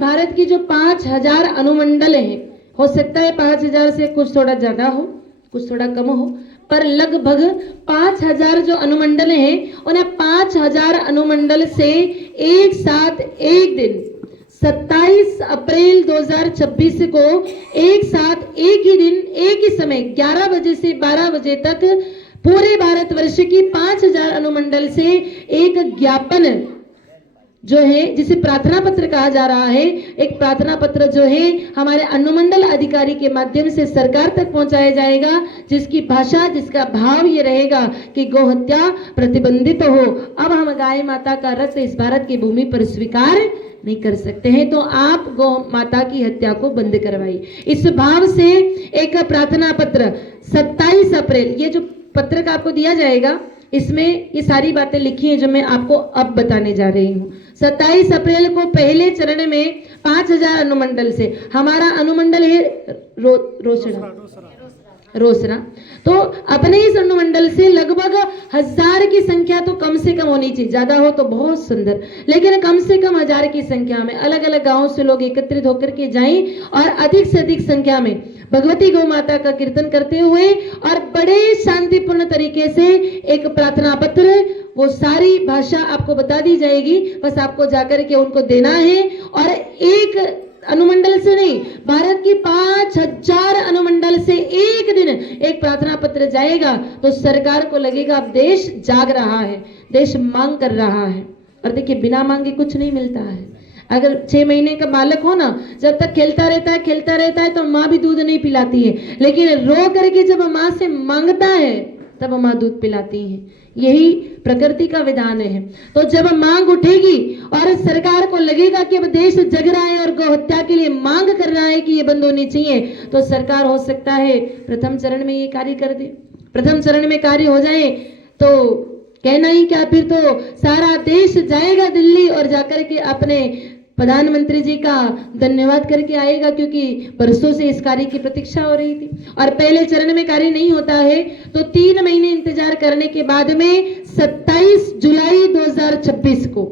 भारत की जो 5000 अनुमंडल हैं, हो सकता है 5000 से कुछ थोड़ा ज्यादा हो, कुछ थोड़ा कम हो, पर लगभग 5000 जो अनुमंडल हैं, उन्हें 5000 अनुमंडल से एक साथ एक दिन 27 अप्रैल 2026 को एक साथ एक ही दिन एक ही समय 11 बजे से 12 बजे तक पूरे भारतवर्ष की 5000 अनुमंडल से एक ज्ञापन जो है, जिसे प्रार्थना पत्र कहा जा रहा है, एक प्रार्थना पत्र जो है हमारे अनुमंडल अधिकारी के माध्यम से सरकार तक पहुंचाया जाएगा, जिसकी भाषा, जिसका भाव ये रहेगा कि गौ हत्या प्रतिबंधित हो। अब हम गाय माता का रक्त इस भारत की भूमि पर स्वीकार नहीं कर सकते हैं, तो आप गौ माता की हत्या को बंद करवाइए। इस भाव से एक प्रार्थना पत्र 27 अप्रैल, ये जो पत्र का आपको दिया जाएगा, इसमें ये सारी बातें लिखी हैं जो मैं आपको अब बताने जा रही हूँ। 27 अप्रैल को पहले चरण में 5000 अनुमंडल से, हमारा अनुमंडल है रोसड़ा, तो अपने इस अनुमंडल से लगभग 1000 की संख्या तो कम से कम होनी चाहिए, ज्यादा हो तो बहुत सुंदर, लेकिन कम से कम 1000 की संख्या में अलग अलग गांवों से लोग एकत्रित होकर के जाएं और अधिक से अधिक संख्या में भगवती गौ माता का कीर्तन करते हुए और बड़े शांतिपूर्ण तरीके से एक प्रार्थना पत्र, वो सारी भाषा आपको बता दी जाएगी, बस आपको जाकर के उनको देना है। और एक अनुमंडल से नहीं, भारत की 5000 अनुमंडल से एक दिन एक प्रार्थना पत्र जाएगा, तो सरकार को लगेगा अब देश जाग रहा है, देश मांग कर रहा है। और देखिए, बिना मांगे कुछ नहीं मिलता है। अगर 6 महीने का बालक हो ना, जब तक खेलता रहता है तो माँ भी दूध नहीं पिलाती है, लेकिन रो करके जब माँ से मांगता है तब माँ दूध पिलाती है। यही प्रकृति का विधान है। तो जब मांग उठेगी और सरकार को लगेगा कि अब देश जग रहा है और गौ हत्या के लिए मांग कर रहा है कि ये बंद होनी चाहिए, तो सरकार हो सकता है प्रथम चरण में ये कार्य कर दे। प्रथम चरण में कार्य हो जाए तो कहना ही क्या, फिर तो सारा देश जाएगा दिल्ली और जाकर के अपने प्रधानमंत्री जी का धन्यवाद करके आएगा, क्योंकि बरसों से इस कार्य की प्रतीक्षा हो रही थी। और पहले चरण में कार्य नहीं होता है तो 3 महीने इंतजार करने के बाद में 27 जुलाई 2026 को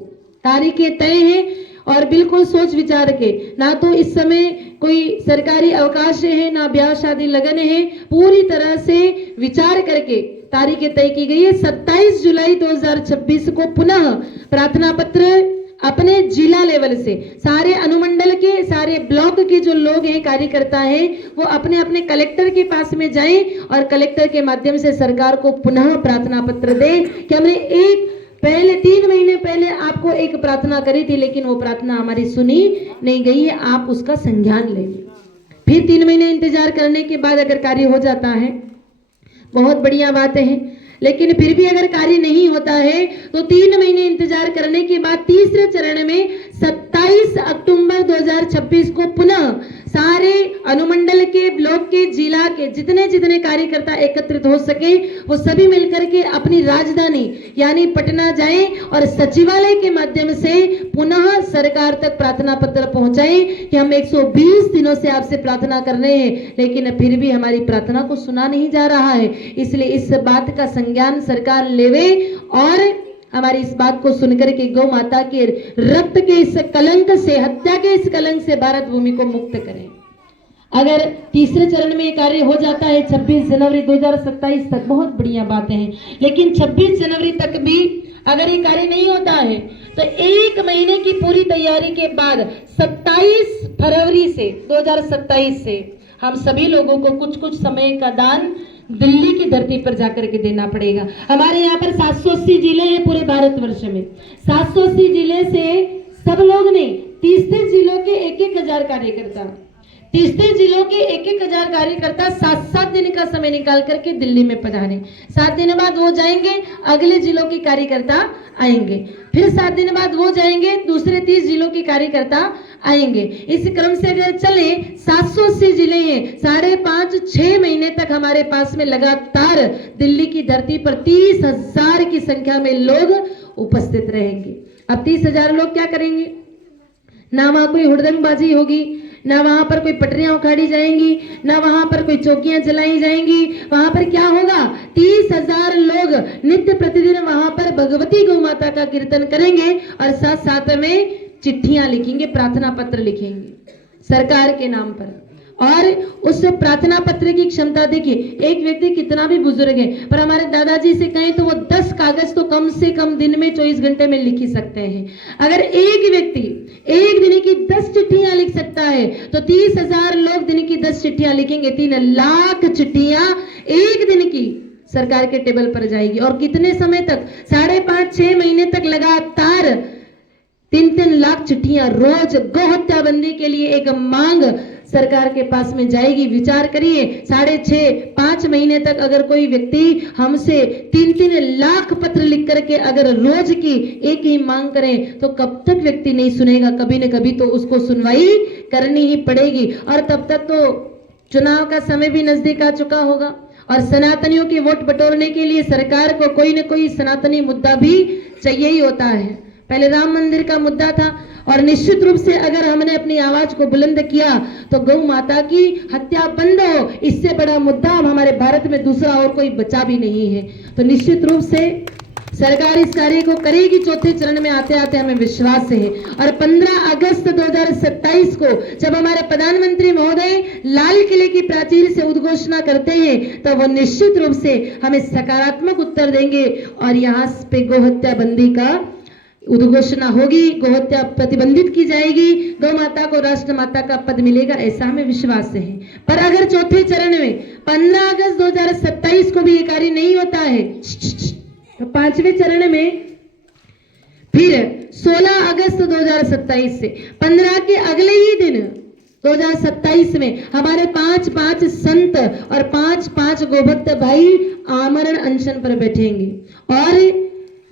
कार्य के तय है। और बिल्कुल सोच विचार के, ना तो इस समय कोई सरकारी अवकाश है, ना ब्याह शादी लगन है, पूरी तरह से विचार करके तारीखें तय की गई है। 27 जुलाई 2026 को पुनः प्रार्थना पत्र अपने जिला लेवल से सारे अनुमंडल के, सारे ब्लॉक के जो लोग हैं, कार्यकर्ता हैं, वो अपने अपने कलेक्टर के पास में जाएं और कलेक्टर के माध्यम से सरकार को पुनः प्रार्थना पत्र दें कि हमने पहले 3 महीने पहले आपको एक प्रार्थना करी थी, लेकिन वो प्रार्थना हमारी सुनी नहीं गई है, आप उसका संज्ञान लें। फिर 3 महीने इंतजार करने के बाद अगर कार्य हो जाता है, बहुत बढ़िया बात है, लेकिन फिर भी अगर कार्य नहीं होता है तो 3 महीने इंतजार करने के बाद तीसरे चरण में 27 अक्टूबर 2026 को पुनः सारे अनुमंडल के, ब्लॉक के, जिला के जितने कार्यकर्ता एकत्रित हो सके, वो सभी मिलकर के अपनी राजधानी यानी पटना जाएं और सचिवालय के माध्यम से पुनः सरकार तक प्रार्थना पत्र पहुंचाएं कि हम 120 दिनों से आपसे प्रार्थना कर रहे हैं, लेकिन फिर भी हमारी प्रार्थना को सुना नहीं जा रहा है। इसलिए इस बात का संज्ञान सरकार लेवे और हमारी इस बात को सुनकर के गौ माता के रक्त के इस कलंक से, हत्या के इस कलंक से भारत भूमि को मुक्त करें। अगर तीसरे चरण में कार्य हो जाता है 26 जनवरी 2027 तक, बहुत बढ़िया बातें हैं, लेकिन 26 जनवरी तक भी अगर ये कार्य नहीं होता है तो 1 महीने की पूरी तैयारी के बाद 27 फरवरी से 2027 से हम सभी लोगों को कुछ कुछ समय का दान दिल्ली की धरती पर जाकर के देना पड़ेगा। हमारे यहाँ पर 780 जिले हैं पूरे भारतवर्ष में। 780 जिले से सब लोग नहीं, 30 जिलों के 1-1 कार्यकर्ता, 30 जिलों के 1-1 कार्यकर्ता 7-7 दिन का समय निकाल करके दिल्ली में पधारे। 7 दिन बाद वो जाएंगे, अगले जिलों के कार्यकर्ता आएंगे, फिर 7 दिन बाद वो जाएंगे, दूसरे 30 जिलों के कार्यकर्ता आएंगे। इस क्रम से अगर चले 780 जिले हैं, 5.5-6 महीने तक हमारे पास में लगातार दिल्ली की धरती पर 30,000 की संख्या में लोग उपस्थित रहेंगे। अब 30,000 लोग क्या करेंगे? ना वहां कोई हुड़दंगबाजी होगी, ना वहां पर कोई पटरियां उखाड़ी जाएंगी, ना वहां पर कोई चौकियां जलाई जाएंगी। वहां पर क्या होगा? 30,000 लोग नित्य प्रतिदिन वहां पर भगवती गौ माता का कीर्तन करेंगे और साथ साथ में चिट्ठियां लिखेंगे, प्रार्थना पत्र लिखेंगे सरकार के नाम पर। और उस प्रार्थना पत्र की क्षमता देखिए, एक व्यक्ति कितना भी बुजुर्ग है पर हमारे दादाजी से कहें तो वो 10 कागज तो कम से कम दिन में 24 घंटे में लिख ही सकते हैं। अगर एक व्यक्ति एक दिन की 10 चिट्ठियां लिख सकता है तो 30,000 लोग दिन की 10 चिट्ठियां लिखेंगे, 3 लाख चिट्ठियां एक दिन की सरकार के टेबल पर जाएगी। और कितने समय तक, 5.5-6 महीने तक लगातार 3-3 लाख चिट्ठियां रोज गोहत्याबंदी के लिए एक मांग सरकार के पास में जाएगी। विचार करिए, 6.5-5 महीने तक अगर कोई व्यक्ति हमसे 3-3 लाख पत्र लिख करके अगर रोज की एक ही मांग करें तो कब तक व्यक्ति नहीं सुनेगा? कभी न कभी तो उसको सुनवाई करनी ही पड़ेगी। और तब तक तो चुनाव का समय भी नजदीक आ चुका होगा और सनातनियों की वोट बटोरने के लिए सरकार को कोई न कोई सनातनी मुद्दा भी चाहिए ही होता है। पहले राम मंदिर का मुद्दा था और निश्चित रूप से अगर हमने अपनी आवाज को बुलंद किया तो गौ माता की हत्या बंद हो, इससे बड़ा मुद्दा हमारे भारत में दूसरा और कोई बचा भी नहीं है। तो निश्चित रूप से सरकार इस कार्य को करेगी। चौथे चरण में आते आते हमें विश्वास है। और 15 अगस्त 2027 को जब हमारे प्रधानमंत्री महोदय लाल किले की प्राचीर से उद्घोषणा करते हैं तो वो निश्चित रूप से हमें सकारात्मक उत्तर देंगे और यहाँ पे गोहत्या बंदी का उद्घोषणा होगी, गोहत्या प्रतिबंधित की जाएगी, गौ माता को राष्ट्र माता का पद मिलेगा, ऐसा हमें विश्वास है। पर अगर चौथे चरण में 15 अगस्त 2027 को भी ये कार्य नहीं होता है तो 5वें चरण में फिर 16 अगस्त 2027 से 15 के अगले ही दिन 2027 में हमारे 5-5 संत और 5-5 गोभक्त भाई आमरण अनशन पर बैठेंगे। और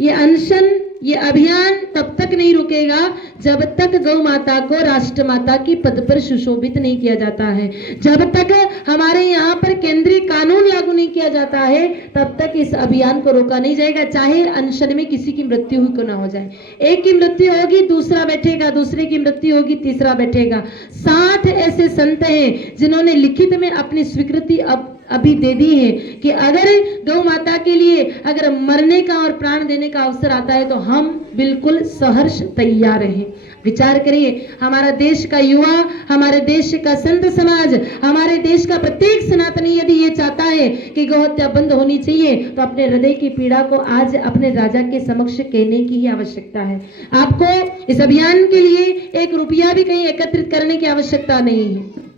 ये अनशन, ये अभियान तब तक नहीं रुकेगा जब तक गौ माता को राष्ट्र माता की पद पर सुशोभित नहीं किया जाता है। जब तक हमारे यहाँ पर केंद्रीय कानून लागू नहीं किया जाता है तब तक इस अभियान को रोका नहीं जाएगा, चाहे अनशन में किसी की मृत्यु हुई क्यों ना हो जाए। एक की मृत्यु होगी, दूसरा बैठेगा, दूसरे की मृत्यु होगी, तीसरा बैठेगा। 60 ऐसे संत हैं जिन्होंने लिखित में अपनी स्वीकृति अभी दे दी है कि अगर गौ माता के लिए अगर मरने का और प्राण देने का अवसर आता है तो हम बिल्कुल सहर्ष तैयार हैं। विचार करिए, हमारा देश का युवा, हमारे देश का संत समाज, हमारे देश का प्रत्येक सनातनी यदि ये चाहता है कि गौहत्या बंद होनी चाहिए तो अपने हृदय की पीड़ा को आज अपने राजा के समक्ष कहने की ही आवश्यकता है। आपको इस अभियान के लिए 1 रुपया भी कहीं एकत्रित करने की आवश्यकता नहीं है।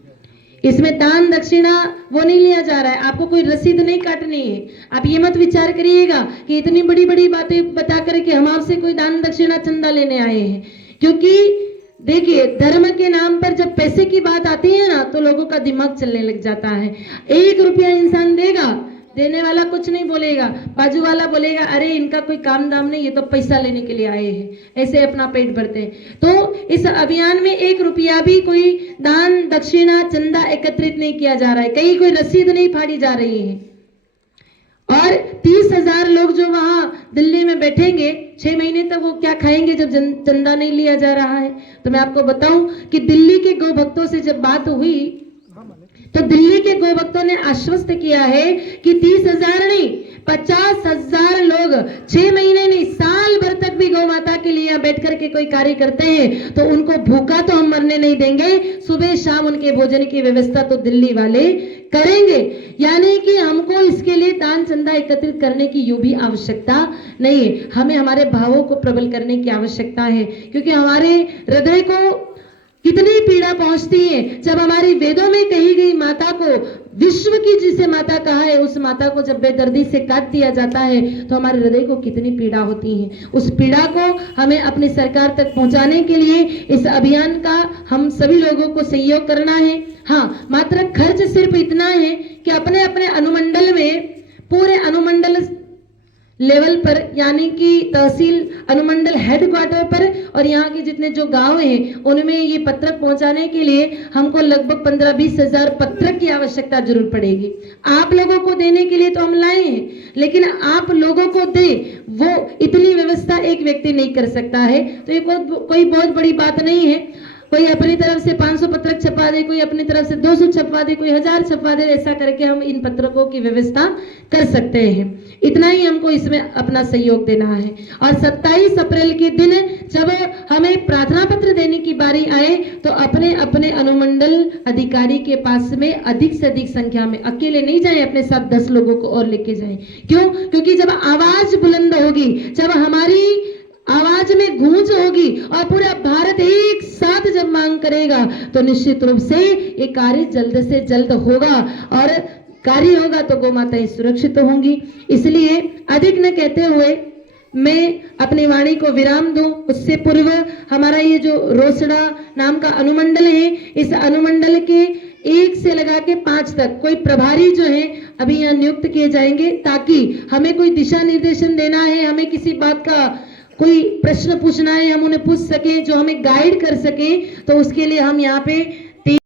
इसमें दान दक्षिणा वो नहीं लिया जा रहा है, आपको कोई रसीद नहीं काटनी है। आप ये मत विचार करिएगा कि इतनी बड़ी बड़ी बातें बता करके हम आपसे कोई दान दक्षिणा चंदा लेने आए हैं, क्योंकि देखिए धर्म के नाम पर जब पैसे की बात आती है ना तो लोगों का दिमाग चलने लग जाता है। 1 रुपया इंसान देगा, देने वाला कुछ नहीं बोलेगा, बाजू वाला बोलेगा अरे इनका कोई काम दाम नहीं, ये तो पैसा लेने के लिए आए हैं, ऐसे अपना पेट भरते हैं। तो इस अभियान में 1 रुपया भी कोई दान दक्षिणा चंदा एकत्रित नहीं किया जा रहा है, कहीं कोई रसीद नहीं फाड़ी जा रही है। और 30,000 लोग जो वहां दिल्ली में बैठेंगे 6 महीने तक वो क्या खाएंगे जब चंदा नहीं लिया जा रहा है। तो मैं आपको बताऊं कि दिल्ली के गौ भक्तों से जब बात हुई तो दिल्ली के गौ भक्तों ने आश्वस्त किया है कि 30,000 नहीं 50,000 लोग 6 महीने नहीं साल भर तक भी गौ माता के लिए बैठ करके कोई कार्य करते हैं तो उनको भूखा तो हम मरने नहीं देंगे, सुबह शाम उनके भोजन की व्यवस्था तो दिल्ली वाले करेंगे। यानी कि हमको इसके लिए दान चंदा एकत्रित करने की यूं भी आवश्यकता नहीं है, हमें हमारे भावों को प्रबल करने की आवश्यकता है। क्योंकि हमारे हृदय को कितनी पीड़ा पहुंचती है जब हमारी वेदों में कही गई माता को, विश्व की जिसे माता कहा है उस माता को जब बेदर्दी से काट दिया जाता है तो हमारे हृदय को कितनी पीड़ा होती है। उस पीड़ा को हमें अपनी सरकार तक पहुंचाने के लिए इस अभियान का हम सभी लोगों को सहयोग करना है। हाँ, मात्र खर्च सिर्फ इतना है कि अपने अपने अनुमंडल में, पूरे अनुमंडल लेवल पर यानी कि तहसील अनुमंडल हेडक्वार्टर पर और यहाँ के जितने जो गांव हैं उनमें ये पत्रक पहुंचाने के लिए हमको लगभग 15-20 हजार पत्रक की आवश्यकता जरूर पड़ेगी। आप लोगों को देने के लिए तो हम लाए हैं, लेकिन आप लोगों को दे वो इतनी व्यवस्था एक व्यक्ति नहीं कर सकता है। तो ये कोई बहुत बड़ी बात नहीं है। कोई अपनी तरफ से 500 पत्रक छपवा दे, कोई अपनी तरफ से 200 छपवा दे, कोई 1000 छपवा दे, ऐसा करके हम इन पत्रकों की व्यवस्था कर सकते हैं। इतना ही हमको इसमें अपना सहयोग देना है। और 27 अप्रैल के दिन जब हमें प्रार्थना पत्र देने की बारी आए तो अपने अपने अनुमंडल अधिकारी के पास में अधिक से अधिक संख्या में, अकेले नहीं जाए, अपने साथ 10 लोगों को और लेके जाएं। क्यों? क्योंकि जब आवाज बुलंद होगी, जब हमारी आवाज में गूंज होगी और पूरा भारत एक साथ जब मांग करेगा तो निश्चित रूप से ये कार्य जल्द से जल्द होगा और कार्य होगा तो गौ माताएं सुरक्षित होंगी। इसलिए अधिक न कहते हुए मैं अपनी वाणी को विराम दूं। उससे पूर्व हमारा ये जो रोसड़ा नाम का अनुमंडल है, इस अनुमंडल के 1 से लगा के 5 तक कोई प्रभारी जो है अभी यहाँ नियुक्त किए जाएंगे, ताकि हमें कोई दिशा निर्देशन देना है, हमें किसी बात का कोई प्रश्न पूछना है, हम उन्हें पूछ सके, जो हमें गाइड कर सके। तो उसके लिए हम यहाँ पे